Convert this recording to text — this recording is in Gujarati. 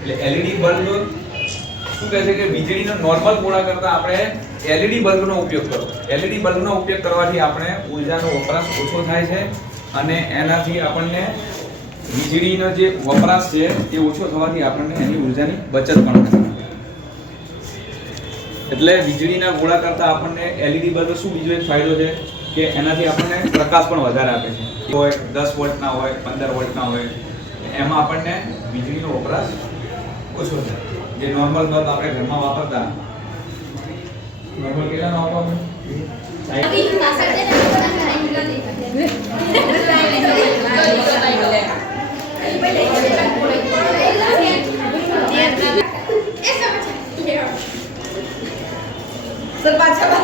એટલે એલઈડી બલ્બ શું કહે છે કે વીજળીનો નોર્મલ ગોળા કરતા આપણે એલઈડી બલ્બનો ઉપયોગ કરો. એલઈડી બલ્બનો ઉપયોગ કરવાથી આપણે ઉર્જાનો વપરાશ ઓછો થાય છે અને એનાથી આપણને વીજળીનો જે વપરાશ છે એ ઓછો થવાથી આપણને એની ઉર્જાની બચત પણ થાય. એટલે વીજળીના ગોળા કરતા આપણને એલઈડી બલ્બ શું બીજો એક ફાયદો છે કે એનાથી આપણને પ્રકાશ પણ વધારે આપે છે. હોય, દસ વોલ્ટના હોય, પંદર વોલ્ટના હોય, એમાં આપણને વીજળીનો વપરાશ ઓછો છે જે નોર્મલ બલ્બ આપણે ઘરમાં વાપરતા નોર્મલ કેટલાનો આપો સર પાછા